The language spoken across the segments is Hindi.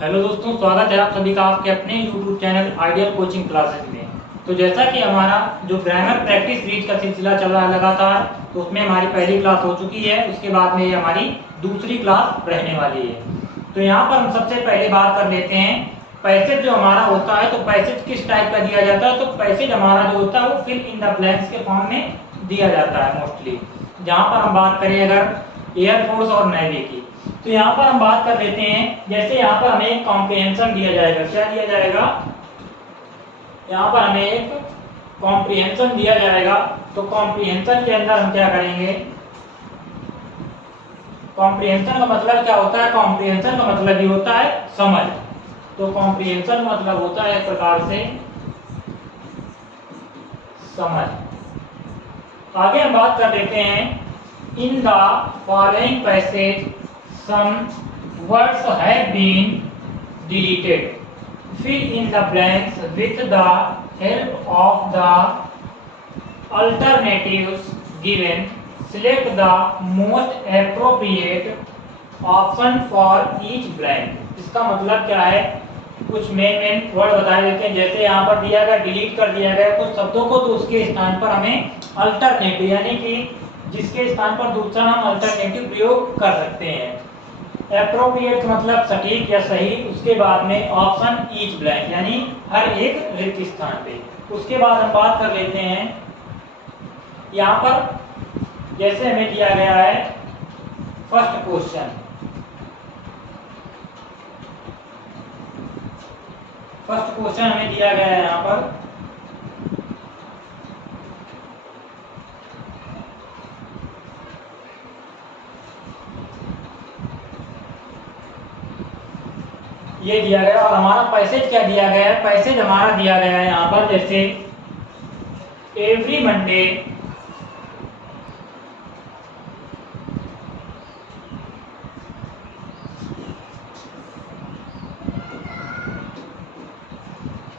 हेलो दोस्तों, स्वागत है आप सभी का आपके अपने YouTube channel ideal coaching classes में। तो जैसा कि हमारा जो ग्रामर प्रैक्टिस सीरीज का सिलसिला चल रहा है लगातार, तो उसमें हमारी पहली क्लास हो चुकी है। उसके बाद में ये हमारी दूसरी क्लास रहने वाली है। तो यहाँ पर हम सबसे पहले बात कर लेते हैं पैसेज जो हमारा होता है। तो पैसेज किस टाइप का दिया जाता है? तो पैसेज हमारा जो होता है वो फिल इन द ब्लैंक्स के फॉर्म में दिया जाता है मोस्टली। जहाँ पर हम बात करें अगर एयरफोर्स और नेवी की, तो यहाँ पर हम बात कर लेते हैं। जैसे यहाँ पर हमें एक कॉम्प्रिहेंशन दिया जाएगा। क्या दिया जाएगा? यहाँ पर हमें एक कॉम्प्रिहेंशन दिया जाएगा। तो कॉम्प्रिहेंशन के अंदर हम क्या करेंगे? कॉम्प्रिहेंशन का मतलब क्या होता है? कॉम्प्रिहेंशन का मतलब ये होता है समझ। तो कॉम्प्रिहेंशन मतलब होता है एक प्रकार से समझ। आगे हम बात कर लेते हैं, in the following passage some words have been deleted. Fill in the blanks with the help of the alternatives given. Select the most appropriate option for each blank. इसका मतलब क्या है? कुछ मेन वर्ड बताए देते हैं। जैसे यहाँ पर दिया गया डिलीट कर दिया गया कुछ शब्दों को, तो उसके स्थान पर हमें अल्टरनेटिव यानी कि जिसके स्थान पर दूसरा हम अल्टरनेटिव प्रयोग कर सकते हैं। एप्रोप्रिएट मतलब सटीक या सही। उसके बाद में ऑप्शन ईच ब्लैंक यानी हर एक रिक्त स्थान पे। उसके बाद हम बात कर लेते हैं, यहाँ पर जैसे हमें दिया गया है फर्स्ट क्वेश्चन। फर्स्ट क्वेश्चन हमें दिया गया है यहाँ पर, ये दिया गया। और हमारा पैसेज क्या दिया गया है? पैसेज हमारा दिया गया है यहाँ पर, जैसे एवरी मंडे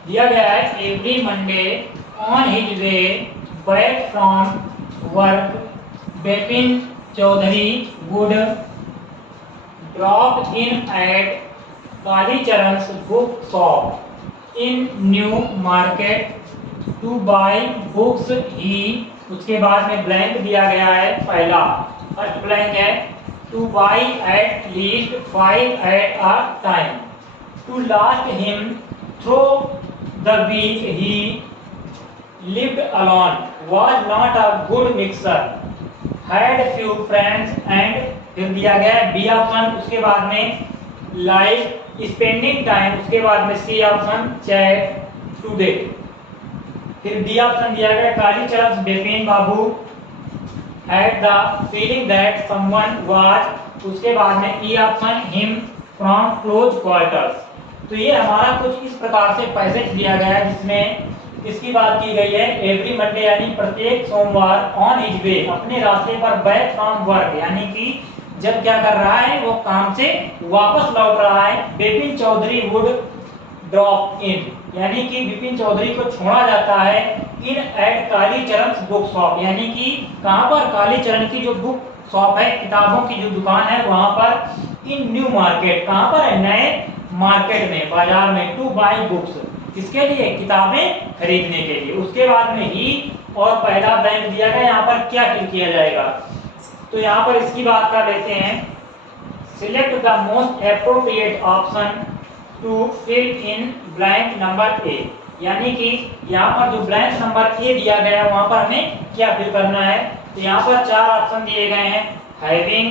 दिया गया है, every Monday on his way back from work Bipin Chaudhary would drop in at Kalicharan's book shop in new market to buy books ही। उसके बाद में ब्लैंक दिया गया है। पहला फर्स्ट ब्लैंक है, to buy at least 5 at a time. To last him through the week he lived alone was not a good mixer, had few friends and फिर दिया गया है बी ऑप्शन। उसके बाद में लाइक स्पेंडिंग टाइम। उसके बाद में सी ऑप्शन चैट टुडे। फिर डी ऑप्शन दिया गया कालीचरण बिपिन बाबू had the feeling that someone was। उसके बाद में E option him from close quarters. तो ये हमारा कुछ इस प्रकार से पैसेज दिया गया है, जिसमें इसकी बात की गई है एवरी मंडे यानी प्रत्येक सोमवार, ऑन हिज वे अपने रास्ते पर, बैक फ्रॉम वर्क यानी कि जब क्या कर रहा है वो काम से वापस लौट रहा है, Bipin Chaudhary would drop in यानी कि बिपिन चौधरी को छोड़ा जाता है, in at Kalicharan book shop यानी कि कहां पर? कालीचरण की जो बुक शॉप है, किताबों की जो दुकान है वहां पर, इन न्यू मार्केट कहां पर है? नए मार्केट में, बाजार में, टू बाई बुक्स किसके लिए? किताबें खरीदने के लिए। उसके बाद में ही और पहला ब्लैंक दिया गया, यहाँ पर क्या फिल किया जाएगा? तो यहाँ पर इसकी बात कर लेते हैं, select the most appropriate option to fill in blank number A. यानी कि यहाँ पर जो ब्लैंक नंबर ए दिया गया है वहां पर हमें क्या फिल करना है? तो यहाँ पर 4 ऑप्शन दिए गए हैं, हैविंग,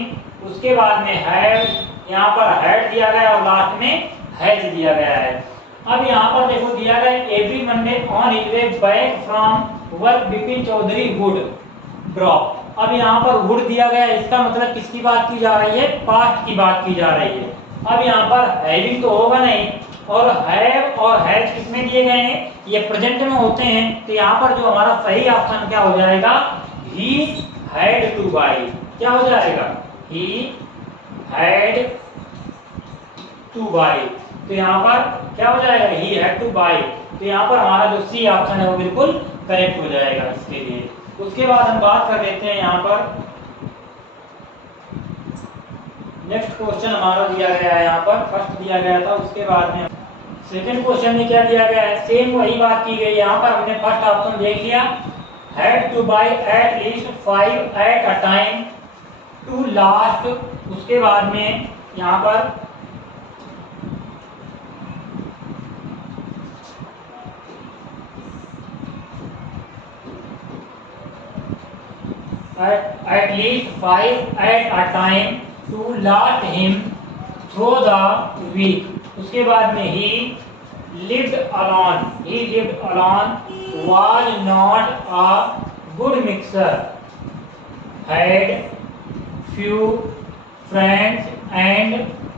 उसके बाद में हैव, यहाँ पर हैड दिया गया और लास्ट में हैज दिया गया है। अब यहाँ पर देखो दिया गया every Monday on his way back from work Bipin Chaudhary would drop. अब यहाँ पर वुड दिया गया, इसका मतलब किसकी बात की जा रही है? पास्ट की बात की जा रही है। अब यहाँ पर हैविंग तो होगा नहीं, और हैव और हैज किसमें दिए गए हैं? ये प्रेजेंट में होते हैं। तो यहाँ पर जो हमारा सही ऑप्शन क्या हो जाएगा? He had two by. क्या हो जाएगा? He had two by. तो यहाँ पर क्या हो जाएगा? He had two by. तो यहाँ पर हमारा जो सी ऑप्शन है वो बिल्कुल करेक्ट हो जाएगा इसके लिए। उसके बाद हम बात कर लेते हैं यहाँ पर नेक्स्ट क्वेश्चन हमारा दिया गया है यहाँ पर, फर्स्ट दिया गया था, उसके बाद में सेकंड क्वेश्चन में क्या दिया गया है, सेम वही बात की गई। यहाँ पर हमने फर्स्ट ऑप्शन देख लिया, had to buy at least 5 at a time to last. उसके बाद में यहाँ पर at least 5 at a time to last him through the week. उसके बाद में he lived alone was not a good mixer, had few friends and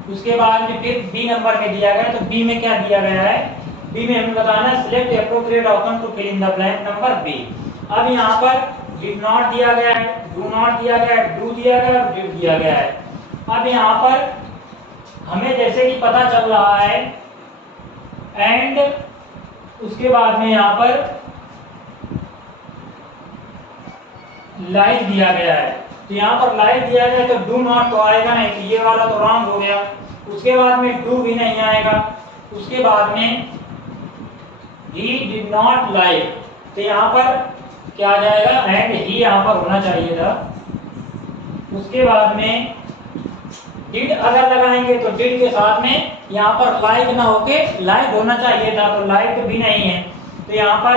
उसके बाद में फिर बी नंबर में दिया गया। तो बी में क्या दिया गया है, बी में हमें बताना है select appropriate option to fill in the blank number B. अब यहाँ पर डिड नॉट दिया गया है, डू नॉट दिया गया है, डू दिया गया है और डिड दिया गया है। अब यहाँ पर हमें जैसे कि पता चल रहा है एंड उसके बाद में यहाँ पर लाइक दिया गया है। तो यहाँ पर लाइक दिया गया तो डू नॉट तो आएगा नहीं, तो ये वाला तो रॉन्ग हो गया। उसके बाद में डू भी नहीं आएगा। उसके बाद में ही डिड नॉट लाइक, तो यहाँ पर क्या आ जाएगा, एंड ही यहाँ पर होना चाहिए था। उसके बाद में डिड अगर लगाएंगे तो डिड के साथ में यहाँ पर लाइक ना होके लाइक होना चाहिए था, तो लाइक भी नहीं है, तो यहाँ पर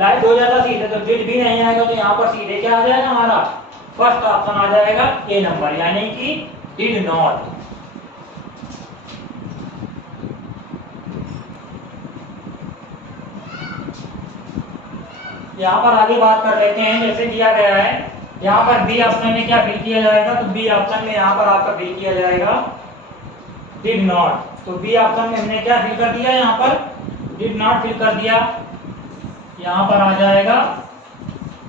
लाइक हो जाता सीधे, तो डिड भी नहीं आएगा। तो यहाँ पर सीधे क्या आ जाएगा, हमारा फर्स्ट ऑप्शन आ जाएगा ए नंबर, यानी कि डिड नॉट। यहाँ पर आगे बात कर लेते हैं, जैसे दिया गया है यहाँ पर बी ऑप्शन में क्या फिल किया जाएगा, तो बी ऑप्शन में यहाँ पर आपका फिल किया जाएगा डिड नॉट। तो बी ऑप्शन में हमने क्या फिल कर दिया, यहाँ पर डिड नॉट फिल कर दिया, यहाँ पर आ जाएगा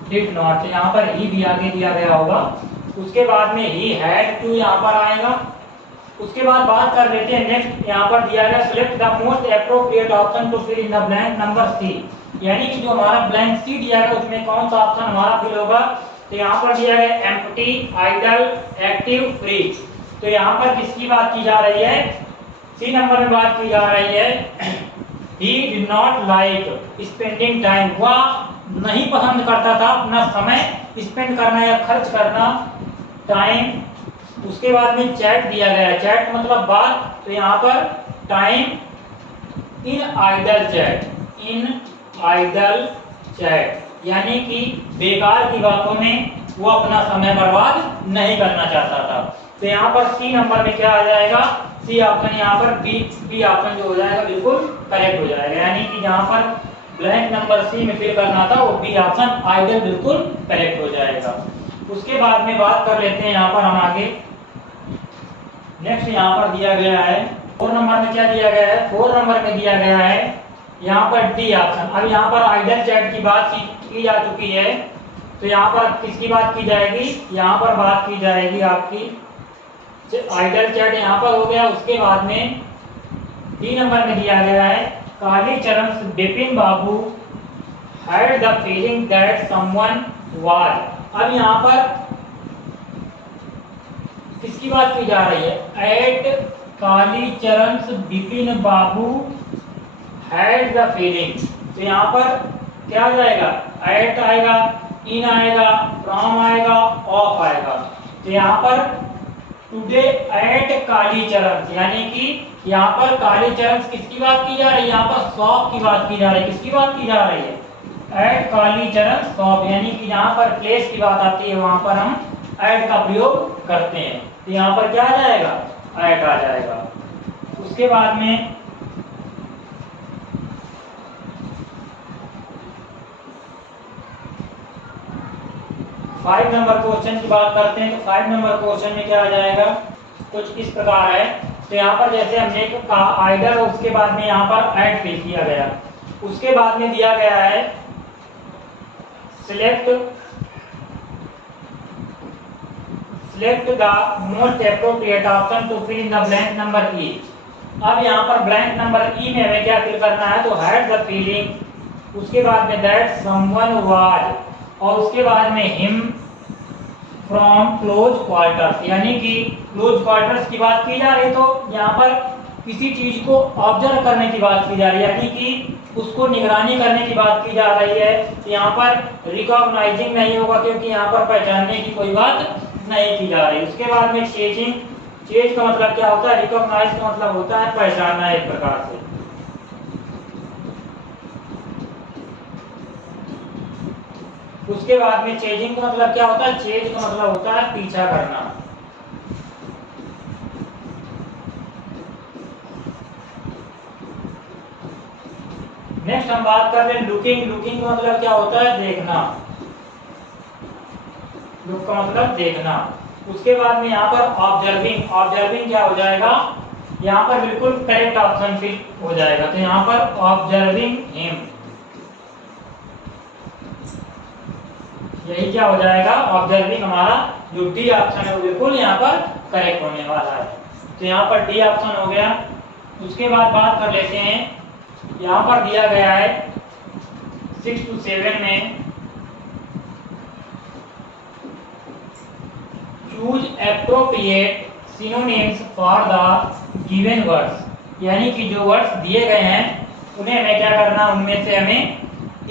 डिड नॉट। तो यहाँ पर ही भी आगे दिया गया होगा। उसके बाद में ही हैड टू यहाँ पर आएगा। उसके बाद बात कर लेते हैं नेक्स्ट, यहाँ पर दिया गया select the most appropriate option to fill in the blank number C, यानी कि जो हमारा ब्लैंक सी दिया है उसमें कौन सा ऑप्शन हमारा फिल होगा। तो यहाँ पर दिया है एम्प्टी, आइडल, एक्टिव, फ्री। तो यहाँ पर किसकी बात की जा रही है, सी नंबर में बात की जा रही है। He did not like spending time, वह नहीं पसंद करता था अपना समय स्पेंड करना या खर्च करना टाइम। उसके बाद में चैट दिया गया, चैट मतलब बात, तो यहाँ पर time in idle chat, in idle chat, यानी कि बेकार की बातों में वो अपना समय बर्बाद नहीं करना चाहता था। तो यहाँ पर सी नंबर में क्या आ जाएगा, सी ऑप्शन, यहाँ पर बी ऑप्शन जो हो जाएगा बिल्कुल करेक्ट हो जाएगा, यानी कि जहाँ पर ब्लैंक नंबर सी में फिल करना था वो बी ऑप्शन आइडल बिल्कुल करेक्ट हो जाएगा। उसके बाद में बात कर लेते हैं यहाँ पर हम आगे, नेक्स्ट यहाँ पर दिया गया है 4 नंबर में क्या दिया गया है, 4 नंबर में दिया गया है यहाँ पर डी ऑप्शन। अब यहाँ पर आइडल चैट की बात की जा चुकी है, तो यहाँ पर किसकी बात की जाएगी, यहाँ पर बात की जाएगी आपकी आइडल चैट यहाँ पर हो गया। उसके बाद में डी नंबर में दिया गया है Kalicharan Bipin Babu had the feeling that someone was. अब यहाँ पर किसकी बात की जा रही है, at Kalicharan Bipin Babu had the feeling. तो यहाँ पर क्या आ जाएगा, एट आएगा, इन आएगा, फ्रॉम आएगा, ऑफ आएगा। तो यहाँ पर टुडे एट कालीचरण, यानी कि यहाँ पर कालीचरण किसकी बात की जा रही है, यहाँ पर शॉप की बात की जा रही है। किसकी बात की जा रही है, एट कालीचरण शॉप, यानी कि जहाँ पर प्लेस की बात आती है वहां पर हम एट का प्रयोग करते हैं। तो यहाँ पर क्या आ जाएगा, एट आ जाएगा। उसके बाद में फाइव नंबर क्वेश्चन की बात करते हैं। तो 5 नंबर क्वेश्चन में क्या आ जाएगा, कुछ इस प्रकार है। तो यहाँ पर जैसे हमने कहा आइडल, उसके बाद में यहाँ पर ऐड फिल किया गया। उसके बाद में दिया गया है select the most appropriate option to fill in the blank number E. अब यहाँ पर ब्लैंक नंबर ई में हमें क्या फिल करना है, तो हैड द फीलिंग, उसके बाद में दैट समवन वाज, और उसके बाद में हिम, फ्रॉम क्लोज क्वार्टर्स, यानी कि क्लोज क्वार्टर्स की बात की जा रही, तो यहाँ पर किसी चीज को ऑब्जर्व करने की बात की जा रही है, यानी कि उसको निगरानी करने की बात की जा रही है। तो यहाँ पर रिकॉग्नाइजिंग नहीं होगा, क्योंकि यहाँ पर पहचानने की कोई बात नहीं की जा रही। उसके बाद में चेजिंग, चेज का मतलब क्या होता है, रिकॉग्नाइज का मतलब होता है पहचानना एक प्रकार से। उसके बाद में चेजिंग का मतलब क्या होता है, चेज का मतलब होता है पीछा करना। नेक्स्ट हम बात कर रहे हैं लुकिंग। लुकिंग का मतलब क्या होता है, देखना। लुक का मतलब देखना। उसके बाद में यहाँ पर ऑब्जर्विंग, ऑब्जर्विंग क्या हो जाएगा, यहाँ पर बिल्कुल करेक्ट ऑप्शन फिल हो जाएगा। तो यहाँ पर ऑब्जर्विंग हिम, यही क्या हो जाएगा, ऑब्जर्विंग हमारा जो डी ऑप्शन है वो बिल्कुल यहाँ पर करेक्ट होने वाला है। तो यहाँ पर डी ऑप्शन हो गया। उसके बाद बात कर लेते हैं, यहाँ पर दिया गया है 6 to 7 में choose appropriate synonyms for the given words, यानी कि जो वर्ड्स दिए गए हैं उन्हें हमें क्या करना, उनमें से हमें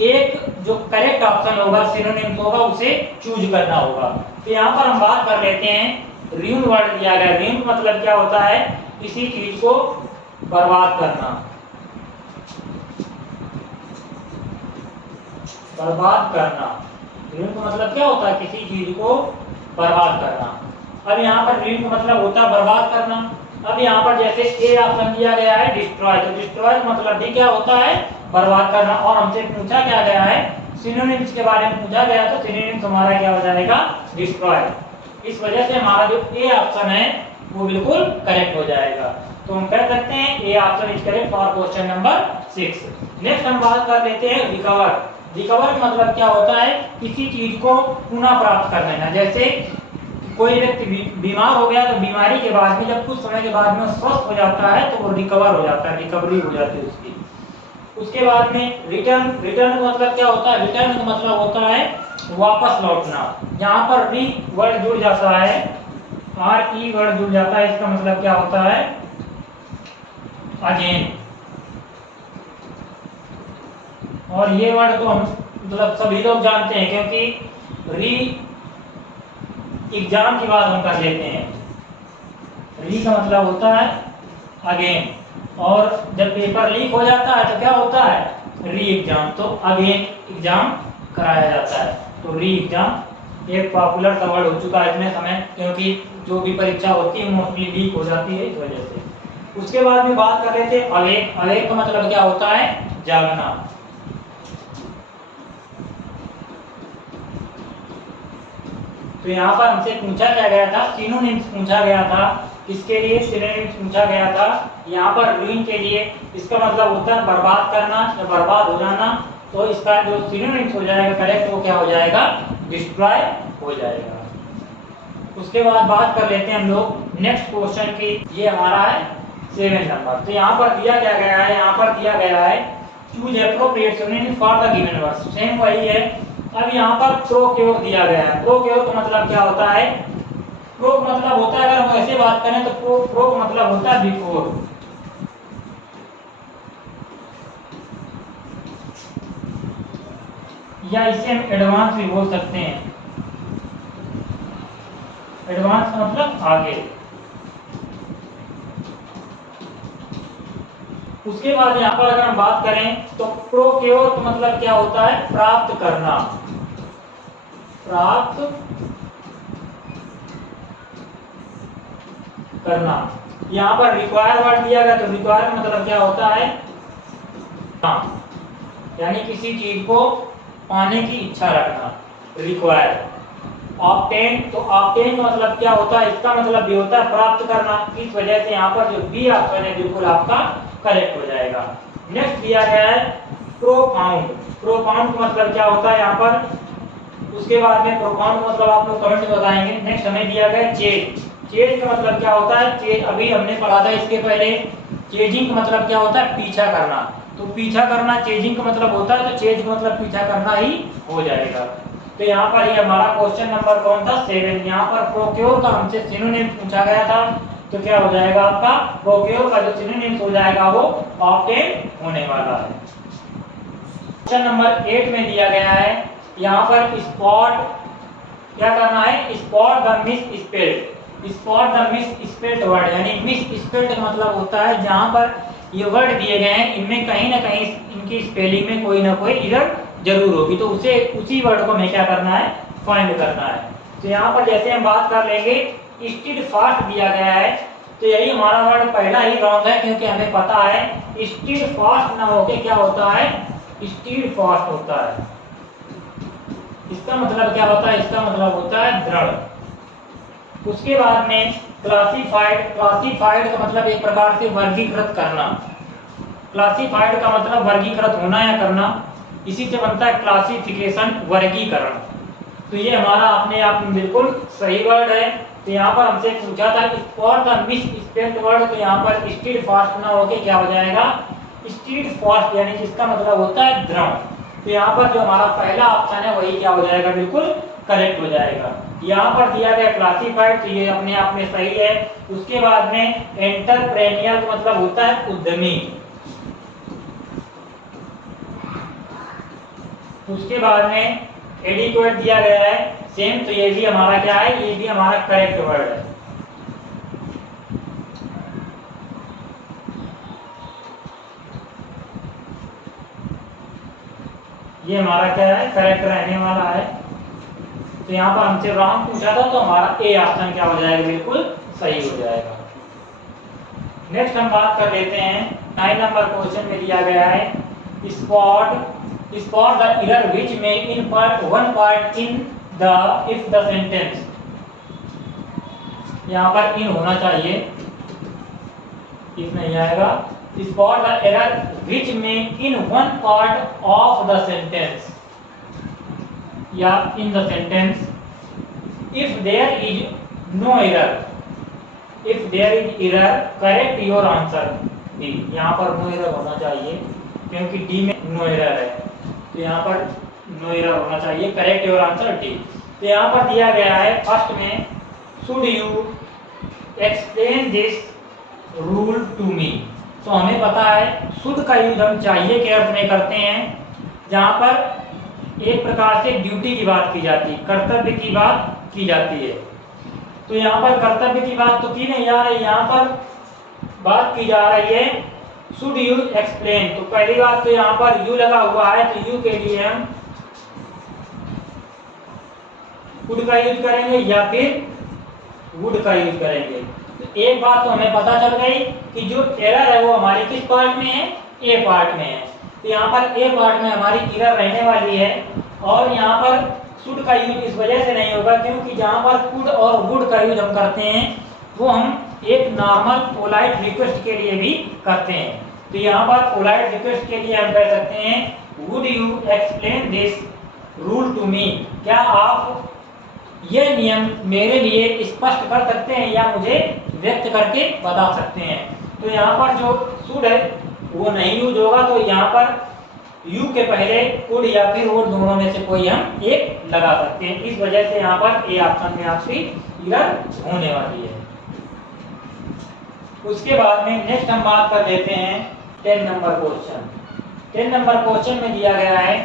एक जो करेक्ट ऑप्शन होगा, सिनोनिम्स होगा, उसे चूज करना होगा। तो यहाँ पर हम बात कर लेते हैं, र्यून वर्ड दिया गया। र्यून मतलब क्या होता है, किसी चीज को बर्बाद करना, बर्बाद करना। र्यून का मतलब क्या होता है, किसी चीज को बर्बाद करना। अब यहाँ पर र्यून का मतलब होता है बर्बाद करना। अब यहाँ पर जैसे ए ऑप्शन दिया गया है डिस्ट्रॉय, तो डिस्ट्रॉय का मतलब भी क्या होता है, बर्बाद करना। और हमसे पूछा क्या गया है, सिनोनिम्स के बारे में पूछा गया, तो सिनोनिम्स हमारा क्या हो जाएगा, डिस्ट्रॉय। इस वजह से हमारा जो ए ऑप्शन है वो बिल्कुल करेक्ट हो जाएगा। तो हम कह सकते हैं A option is correct for question number 6। Next हम बात कर लेते हैं रिकवर। रिकवर का मतलब क्या होता है, किसी चीज को पुनः प्राप्त कर लेना। जैसे कोई व्यक्ति बीमार हो गया, तो बीमारी के बाद में जब कुछ समय के बाद में स्वस्थ हो जाता है तो वो रिकवर हो जाता है, रिकवरी हो जाती है उसकी। उसके बाद में रिटर्न। रिटर्न का मतलब क्या होता है, रिटर्न का मतलब होता है वापस लौटना। यहाँ पर री वर्ड जुड़ जाता है, आर ई वर्ड जुड़ जाता है, इसका मतलब क्या होता है, अगेन। और ये वर्ड तो हम मतलब सभी लोग जानते हैं, क्योंकि री एग्जाम की बात हम कर लेते हैं। री का मतलब होता है अगेन, और जब पेपर लीक हो जाता है तो क्या होता है, री एग्जाम। तो अगेन एग्जाम कराया जाता है। तो री एग्जाम एक पॉपुलर सा वर्ड हो चुका है इतने समय, क्योंकि जो भी परीक्षा होती है मोस्टली लीक हो जाती है, इस वजह से। उसके बाद में बात कर लेते हैं अवेक। अवेक का मतलब क्या होता है, जागना। तो यहाँ पर हमसे पूछा क्या गया था, सिनोनिम्स पूछा गया था। इसके लिए सिनोनिम्स पूछा गया था, यहाँ पर रूइन के लिए इसका मतलब होता है बर्बाद करना या बर्बाद हो जाना। तो इसका जो सिनोनिम्स हो जाएगा करेक्ट, वो क्या हो जाएगा, डिस्ट्रॉय हो जाएगा। उसके बाद बात कर लेते हैं हम लोग नेक्स्ट क्वेश्चन की। ये हमारा है 7 नंबर। तो यहाँ पर दिया क्या गया है, यहाँ पर दिया गया है choose appropriate synonyms for the given words. Same वही है। अब यहाँ पर प्रोक्योर दिया गया है। प्रोक्योर का मतलब क्या होता है, प्रो का मतलब होता है, अगर हम ऐसे बात करें तो प्रो का मतलब होता है बिफोर। या इसे हम एडवांस भी बोल सकते हैं। एडवांस का मतलब आगे। उसके बाद यहाँ पर अगर हम बात करें तो प्रोक्योर का मतलब क्या होता है, प्राप्त करना, प्राप्त करना। यहाँ पर रिक्वायर वर्ड दिया गया, तो रिक्वायर मतलब क्या होता है, यानी किसी चीज को पाने की इच्छा रखना, रिक्वायर। ऑब्टेन, तो ऑब्टेन का मतलब क्या होता है, इसका मतलब भी होता है प्राप्त करना। इस वजह से यहाँ पर जो बी ऑप्शन है बिल्कुल आपका करेक्ट हो जाएगा। नेक्स्ट दिया गया है प्रोफाउंड। प्रोफाउंड का मतलब क्या होता है यहाँ पर, उसके बाद में प्रोफाउंड का मतलब आप लोग कमेंट में बताएंगे। नेक्स्ट हमें दिया गया चेज। चेज का मतलब क्या होता है, चेज अभी हमने पढ़ा था इसके पहले। चेजिंग का मतलब क्या होता है, पीछा करना। तो पीछा करना चेजिंग का मतलब होता है, तो चेज का मतलब पीछा करना ही हो जाएगा। तो यहाँ पर ये हमारा क्वेश्चन नंबर कौन था 7। यहाँ पर प्रोक्योर का हमसे सिनोनिम पूछा गया था, तो क्या हो जाएगा आपका प्रोक्योर का जो सिनोनिम्स हो जाएगा वो ऑब्टेन होने वाला है। क्वेश्चन नंबर 8 में दिया गया है, यहाँ पर स्पॉट क्या करना है, spot the miss spelled, spot the miss spelled word, यानी मिस स्पेल्ड का मतलब होता है जहाँ पर ये वर्ड दिए गए हैं इनमें कहीं ना कहीं इनकी स्पेलिंग में कोई ना कोई एरर जरूर होगी, तो उसे उसी वर्ड को हमें क्या करना है, फाइंड करना है। तो यहाँ पर जैसे हम बात कर लेंगे स्टीड फास्ट दिया गया है, तो यही हमारा वर्ड पहला ही रॉन्ग है, क्योंकि हमें पता है स्टीड फास्ट ना होके क्या होता है, स्टीड फास्ट होता है। इसका मतलब क्या होता है, इसका मतलब होता है दृढ़। उसके बाद में क्लासिफाइड, क्लासिफाइड का मतलब एक प्रकार से वर्गीकृत करना, क्लासिफाइड का मतलब वर्गीकृत होना या करना, इसी से बनता है क्लासिफिकेशन, वर्गीकरण। तो ये हमारा अपने आप में बिल्कुल सही वर्ड है। तो यहाँ पर हमसे पूछा था spot the miss spelled word, तो यहाँ पर स्टीड फास्ट ना होके क्या हो जाएगा, स्टीड फास्ट, यानी जिसका मतलब होता है दृढ़। तो यहाँ पर जो हमारा पहला ऑप्शन है वही क्या हो जाएगा, बिल्कुल करेक्ट हो जाएगा। यहाँ पर दिया गया क्लासिफाइड, तो ये अपने आप में सही है। उसके बाद में एंटरप्रेन्योर का मतलब होता है उद्यमी। उसके बाद में एडिक्वेट दिया गया है सेम, तो ये भी हमारा क्या है, ये भी हमारा करेक्ट वर्ड है। ये हमारा क्या है, करेक्ट रहने वाला है। तो यहाँ पर हमसे रॉन्ग पूछा था, तो हमारा ए ऑप्शन क्या हो जाएगा, बिल्कुल सही हो जाएगा। नेक्स्ट हम बात कर लेते हैं 9 नंबर क्वेश्चन में दिया गया है spot the error which may in one part in the if the sentence, यहाँ पर in होना चाहिए, if नहीं आएगा। spot the error which may in one part of the sentence या in the sentence if there is no error, if there is error correct your answer D। यहाँ पर no error होना चाहिए क्योंकि D में no error है, तो यहाँ पर नो एरर होना चाहिए, करेक्ट योर आंसर डी। तो यहाँ पर दिया गया है फर्स्ट में should you explain this rule to me. तो हमें पता है शुड का यूज हम चाहिए के अर्थ में करते हैं, जहाँ पर एक प्रकार से ड्यूटी की बात की जाती है, कर्तव्य की बात की जाती है। तो यहाँ पर कर्तव्य की बात तो की नहीं जा रही, यहाँ पर बात की जा रही है शुड यू एक्सप्लेन। तो पहली बात तो यहाँ पर यू लगा हुआ है, तो यू के लिए हम वुड का यूज करेंगे या फिर वुड का यूज करेंगे। तो एक बात तो हमें पता चल गई कि जो एरर है वो हमारी किस पार्ट में है, ए पार्ट में है। तो यहाँ पर ए पार्ट में हमारी एरर रहने वाली है, और यहाँ पर शुड का यूज इस वजह से नहीं होगा क्योंकि जहाँ पर कुड और वुड का यूज हम करते हैं वो हम एक नॉर्मल पोलाइट रिक्वेस्ट के लिए भी करते हैं। तो यहाँ पर पोलाइट रिक्वेस्ट के लिए हम कह सकते हैं would you explain this rule to me, क्या आप ये नियम मेरे लिए स्पष्ट कर सकते हैं या मुझे व्यक्त करके बता सकते हैं। तो यहाँ पर जो शुड है वो नहीं यूज होगा, तो यहाँ पर यू के पहले कुड या फिर वुड दोनों में से कोई हम एक लगा सकते हैं। इस वजह से यहाँ पर ए ऑप्शन में आपकी एरर होने वाली है। उसके बाद में नेक्स्ट हम बात कर लेते हैं 10 नंबर क्वेश्चन। 10 नंबर क्वेश्चन में दिया गया है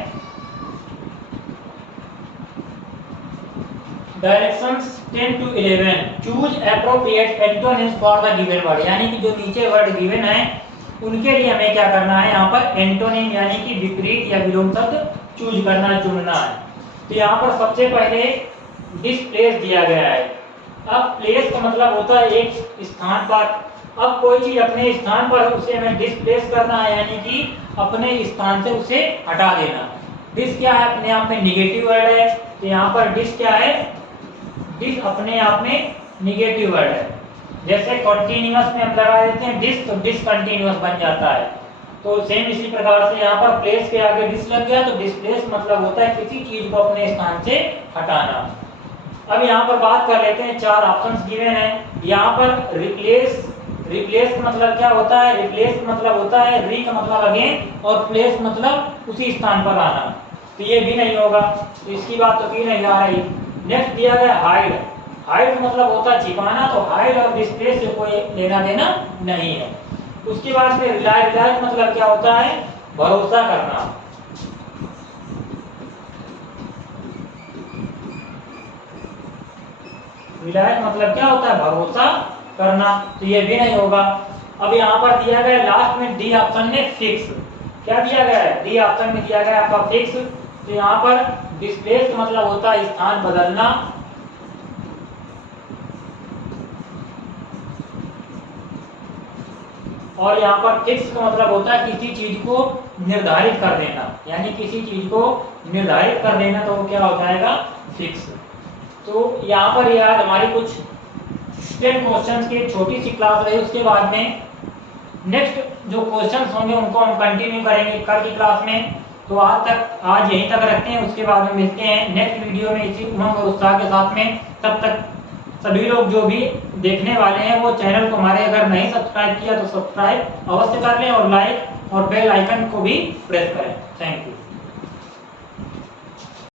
directions 10 to 11 choose appropriate antonyms for the given word, यानी कि जो नीचे वर्ड गिवन है उनके लिए हमें क्या करना है, यहाँ पर एंटोनिम यानी कि विपरीत या विलोम शब्द चूज करना, चुनना है। तो यहाँ पर सबसे पहले डिस्प्लेस दिया गया है। अब प्लेस का मतलब होता है एक स्थान पर, अब कोई चीज अपने स्थान पर उसे हमें डिस्प्लेस करना है, यानी कि अपने स्थान से उसे हटा देना। डिस क्या है, अपने आप में निगेटिव वर्ड है, तो यहाँ पर डिस क्या है, डिस अपने आप में निगेटिव वर्ड है। जैसे कॉन्टिन्यूअस में हम लगा देते हैं डिस, तो डिसकंटिन्यूअस बन जाता है। तो सेम इसी प्रकार से यहाँ पर प्लेस के आगे डिस लग गया, तो डिस्प्लेस मतलब होता है किसी चीज को अपने स्थान से हटाना। अब यहाँ पर बात कर लेते हैं, 4 ऑप्शंस गिवन है। यहाँ पर रिप्लेस, रिप्लेस का मतलब क्या होता है, रिप्लेस का मतलब होता है री का मतलब अगेन, और प्लेस मतलब उसी स्थान पर आना। तो ये भी नहीं होगा, तो इसकी बात तो की नहीं आ रही। नेक्स्ट दिया गया हाइड। हाइड मतलब होता है छिपाना, तो हाइड और डिस्प्ले से कोई लेना देना नहीं है। उसके बाद में रिलाय। रिलाय मतलब क्या होता है? भरोसा करना। रिलाय मतलब क्या होता है? भरोसा करना, तो ये भी नहीं होगा। अब यहाँ पर दिया गया लास्ट में डी ऑप्शन में फिक्स। क्या दिया गया है? डी ऑप्शन में दिया गया आपका फिक्स। तो यहाँ पर डिस्प्लेस मतलब होता है स्थान बदलना, और यहाँ पर फिक्स का मतलब होता है किसी चीज को निर्धारित कर देना, यानी किसी चीज को निर्धारित कर देना, तो वो क्या हो जाएगा? फिक्स। तो यहाँ पर यार हमारी कुछ 10 क्वेश्चंस की छोटी सी क्लास रही। उसके बाद में नेक्स्ट जो क्वेश्चंस होंगे उनको हम कंटिन्यू करेंगे कल की क्लास में। तो आज यहीं तक रखते हैं, उसके बाद में मिलते हैं नेक्स्ट वीडियो में इसी उमंग और उत्साह के साथ में। तब तक सभी लोग जो भी देखने वाले हैं वो चैनल को हमारे अगर नहीं सब्सक्राइब किया तो सब्सक्राइब अवश्य कर लें, और लाइक और बेल आइकन को भी प्रेस करें। Thank you.